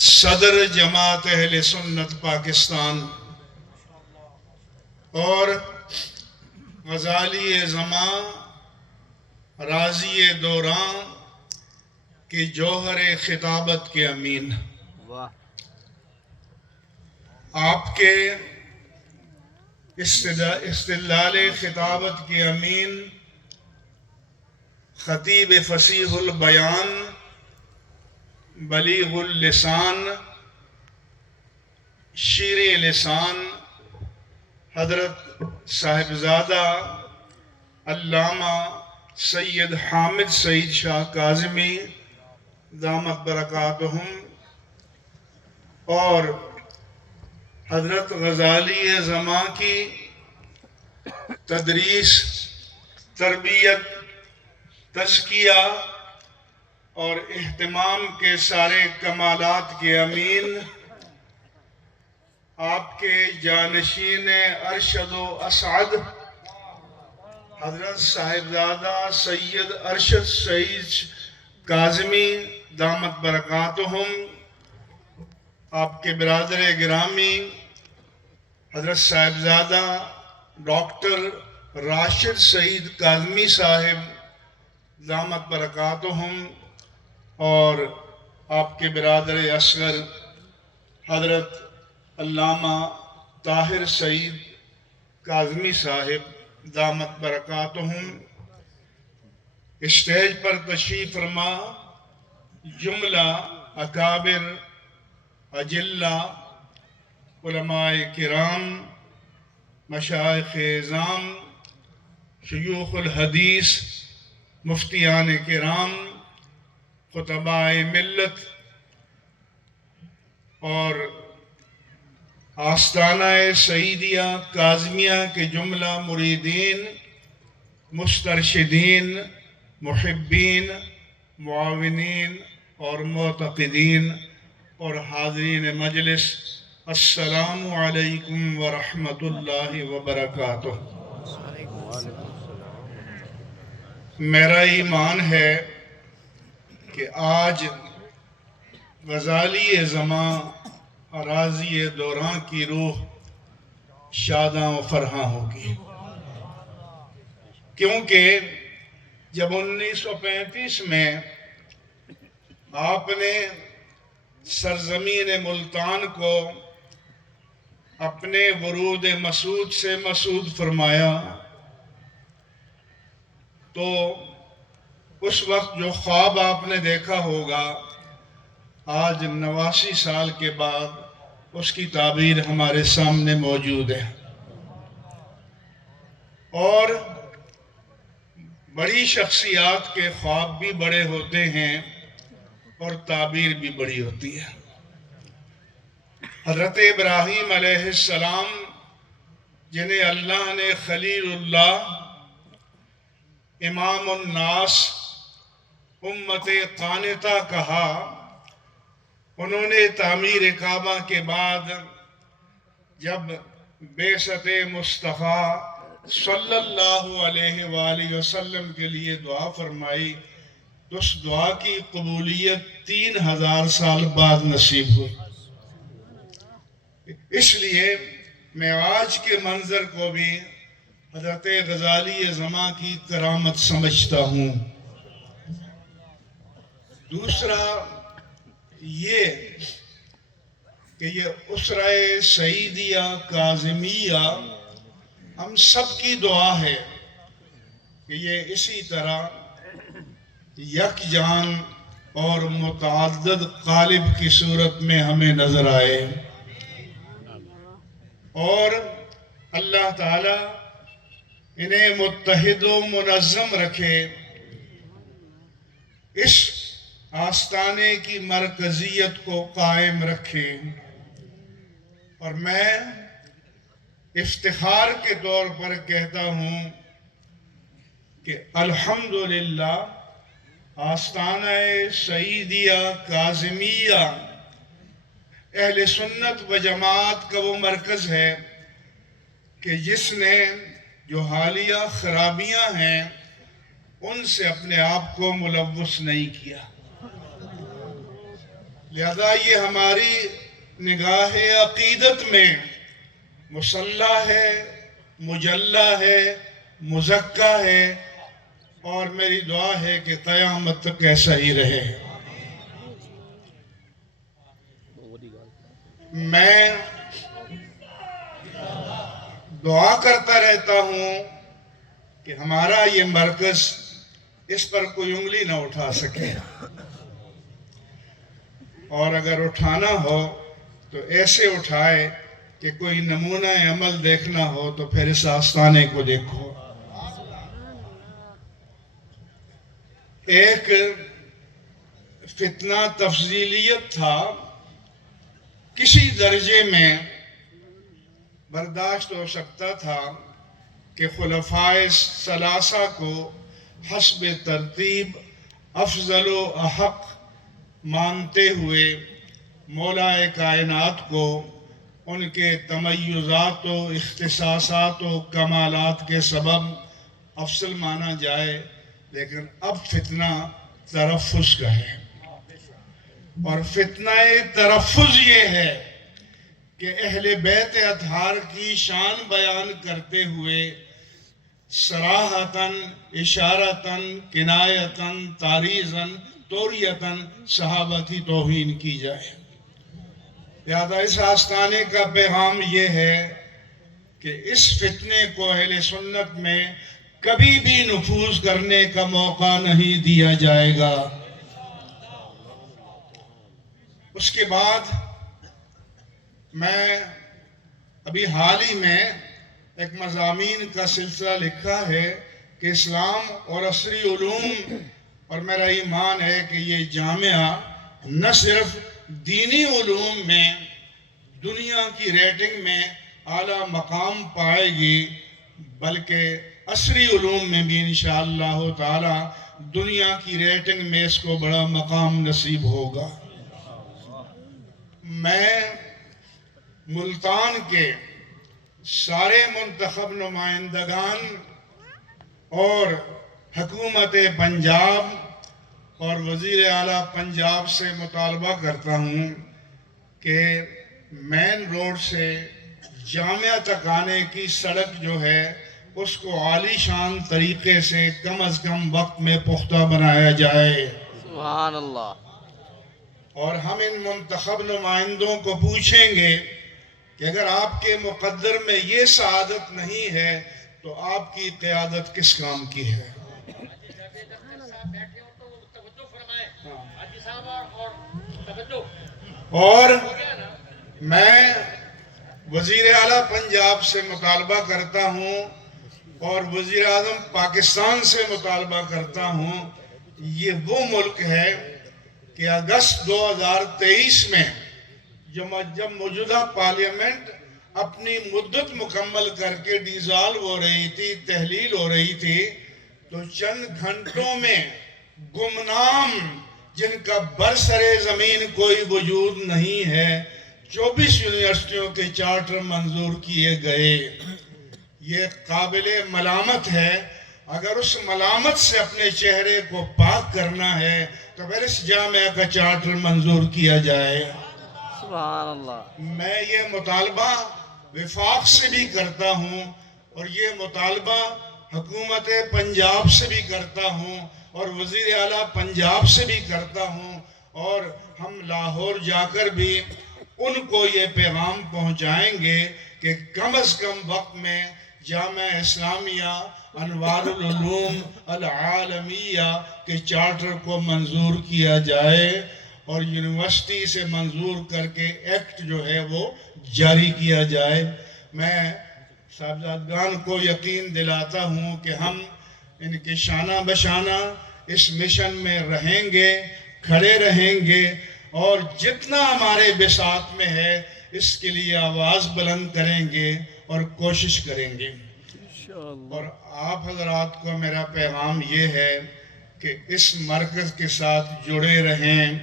صدر جماعت اہل سنت پاکستان اور غزالی زماں راضی دوران کی جوہر خطابت کے امین، آپ کے استدلال خطابت کے امین، خطیب فصیح البیان، بلیغ اللسان، شیر لسان، حضرت صاحبزادہ علامہ سید حامد سعید شاہ کاظمی دامت برکاتہم، اور حضرت غزالی زماں کی تدریس، تربیت، تزکیہ اور اہتمام کے سارے کمالات کے امین، آپ کے جانشین ارشد و اسعد حضرت صاحبزادہ سید ارشد سعید کاظمی دامت برکاتہم، آپ کے برادر گرامی حضرت صاحبزادہ ڈاکٹر راشد سعید کاظمی صاحب دامت برکاتہم، اور آپ کے برادر اصغر حضرت علامہ طاہر سعید کاظمی صاحب دامت برکاتہم، اسٹیج پر تشریف فرما جملہ اکابر، اجلہ، علماء کرام، مشائخ اعظام، شیوخ الحدیث، مفتیان کرام، خطباء ملت اور آستانہ سعیدیہ کاظمیہ کے جملہ مریدین، مسترشدین، محبین، معاونین اور معتقدین اور حاضرین مجلس، السلام علیکم ورحمۃ اللہ وبرکاتہ۔ میرا ایمان ہے کہ آج غزالی زماں راضی دوران کی روح شاداں و فرحاں ہوگی، کیونکہ جب 1935 میں آپ نے سرزمین ملتان کو اپنے ورود مسعود سے مسعود فرمایا، تو اس وقت جو خواب آپ نے دیکھا ہوگا، آج 89 سال کے بعد اس کی تعبیر ہمارے سامنے موجود ہے، اور بڑی شخصیات کے خواب بھی بڑے ہوتے ہیں اور تعبیر بھی بڑی ہوتی ہے۔ حضرت ابراہیم علیہ السلام، جنہیں اللہ نے خلیل اللہ، امام الناس، امت قانتہ کہا، انہوں نے تعمیر کعبہ کے بعد جب بعثت مصطفیٰ صلی اللہ علیہ وآلہ وسلم کے لیے دعا فرمائی، تو اس دعا کی قبولیت 3000 سال بعد نصیب ہوئی۔ اس لیے میں آج کے منظر کو بھی حضرت غزالی زماں کی کرامت سمجھتا ہوں۔ دوسرا یہ کہ یہ اسرہ سعیدیہ کاظمیہ ہم سب کی دعا ہے کہ یہ اسی طرح یکجان اور متعدد قالب کی صورت میں ہمیں نظر آئے، اور اللہ تعالی انہیں متحد و منظم رکھے، اس آستانے کی مرکزیت کو قائم رکھے۔ اور میں افتخار کے طور پر کہتا ہوں کہ الحمدللہ آستانہ سعیدیہ کاظمیہ اہل سنت و جماعت کا وہ مرکز ہے کہ جس نے جو حالیہ خرابیاں ہیں ان سے اپنے آپ کو ملوث نہیں کیا۔ لہذا یہ ہماری نگاہ عقیدت میں مسلح ہے، مجلہ ہے، مزکہ ہے، اور میری دعا ہے کہ قیامت تک ایسا ہی رہے۔ میں دعا کرتا رہتا ہوں کہ ہمارا یہ مرکز اس پر کوئی انگلی نہ اٹھا سکے، اور اگر اٹھانا ہو تو ایسے اٹھائے کہ کوئی نمونہ عمل دیکھنا ہو تو پھر اس آستانے کو دیکھو۔ ایک فتنہ تفضیلیت تھا، کسی درجے میں برداشت ہو سکتا تھا کہ خلفائے ثلاثہ کو حسب ترتیب افضل و احق مانتے ہوئے مولا کائنات کو ان کے تمیزات و اختصاصات و کمالات کے سبب افضل مانا جائے، لیکن اب فتنہ ترفظ کا ہے، اور فتنہ ترفظ یہ ہے کہ اہل بیت اطہار کی شان بیان کرتے ہوئے صراحتاً، اشارتاً، کنایتاً، تعریضاً، توریتاً صحابہ کی توہین کی جائے۔ لہذا اس آستانے کا پیغام یہ ہے کہ اس فتنے کو اہل سنت میں کبھی بھی نفوذ کرنے کا موقع نہیں دیا جائے گا۔ اس کے بعد میں ابھی حال ہی میں ایک مضامین کا سلسلہ لکھا ہے کہ اسلام اور عصری علوم، اور میرا ایمان ہے کہ یہ جامعہ نہ صرف دینی علوم میں دنیا کی ریٹنگ میں اعلیٰ مقام پائے گی، بلکہ عصری علوم میں بھی انشاءاللہ تعالی دنیا کی ریٹنگ میں اس کو بڑا مقام نصیب ہوگا۔ میں ملتان کے سارے منتخب نمائندگان اور حکومت پنجاب اور وزیر اعلیٰ پنجاب سے مطالبہ کرتا ہوں کہ مین روڈ سے جامعہ تک آنے کی سڑک جو ہے اس کو عالی شان طریقے سے کم از کم وقت میں پختہ بنایا جائے۔ سبحان اللہ۔ اور ہم ان منتخب نمائندوں کو پوچھیں گے کہ اگر آپ کے مقدر میں یہ سعادت نہیں ہے تو آپ کی قیادت کس کام کی ہے؟ اور میں وزیر اعلیٰ پنجاب سے مطالبہ کرتا ہوں اور وزیر اعظم پاکستان سے مطالبہ کرتا ہوں، یہ وہ ملک ہے کہ اگست 2023 میں جب موجودہ پارلیمنٹ اپنی مدت مکمل کر کے ڈیزالو ہو رہی تھی، تحلیل ہو رہی تھی، تو چند گھنٹوں میں گمنام جن کا برسر زمین کوئی وجود نہیں ہے 24 یونیورسٹیوں کے چارٹر منظور کیے گئے۔ یہ قابل ملامت ہے۔ اگر اس ملامت سے اپنے چہرے کو پاک کرنا ہے تو پھر اس جامعہ کا چارٹر منظور کیا جائے۔ سبحان اللہ۔ میں یہ مطالبہ وفاق سے بھی کرتا ہوں اور یہ مطالبہ حکومت پنجاب سے بھی کرتا ہوں اور وزیر اعلیٰ پنجاب سے بھی کرتا ہوں، اور ہم لاہور جا کر بھی ان کو یہ پیغام پہنچائیں گے کہ کم از کم وقت میں جامعہ اسلامیہ انوار العلوم العالمیہ کے چارٹر کو منظور کیا جائے اور یونیورسٹی سے منظور کر کے ایکٹ جو ہے وہ جاری کیا جائے۔ میں صاحبزادگان کو یقین دلاتا ہوں کہ ہم ان کے شانہ بشانہ اس مشن میں رہیں گے، کھڑے رہیں گے، اور جتنا ہمارے بساط میں ہے اس کے لیے آواز بلند کریں گے اور کوشش کریں گے۔ اور آپ حضرات کو میرا پیغام یہ ہے کہ اس مرکز کے ساتھ جڑے رہیں،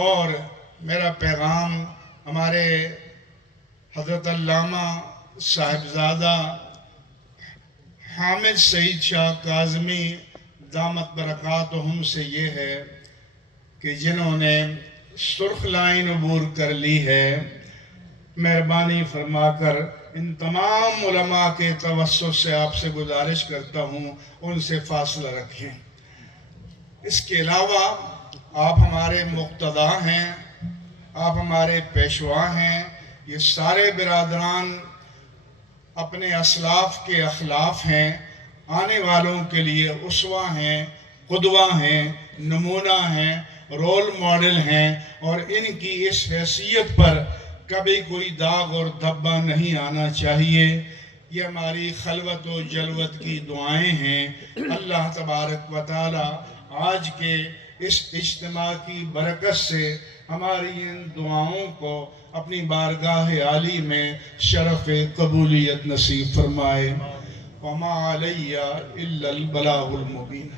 اور میرا پیغام ہمارے حضرت علامہ صاحبزادہ حامد سعید شاہ کاظمی دامت برکاتہم سے یہ ہے کہ جنہوں نے سرخ لائن عبور کر لی ہے، مہربانی فرما کر ان تمام علماء کے توسط سے آپ سے گزارش کرتا ہوں ان سے فاصلہ رکھیں۔ اس کے علاوہ آپ ہمارے مقتدی ہیں، آپ ہمارے پیشوا ہیں، یہ سارے برادران اپنے اسلاف کے اخلاف ہیں، آنے والوں کے لیے اسوہ ہیں، قدوہ ہیں، نمونہ ہیں، رول ماڈل ہیں، اور ان کی اس حیثیت پر کبھی کوئی داغ اور دھبا نہیں آنا چاہیے۔ یہ ہماری خلوت و جلوت کی دعائیں ہیں۔ اللہ تبارک و تعالی آج کے اس اجتماع کی برکت سے ہماری ان دعاؤں کو اپنی بارگاہ عالی میں شرف قبولیت نصیب فرمائے۔ وما علیہ الا البلاغ المبین۔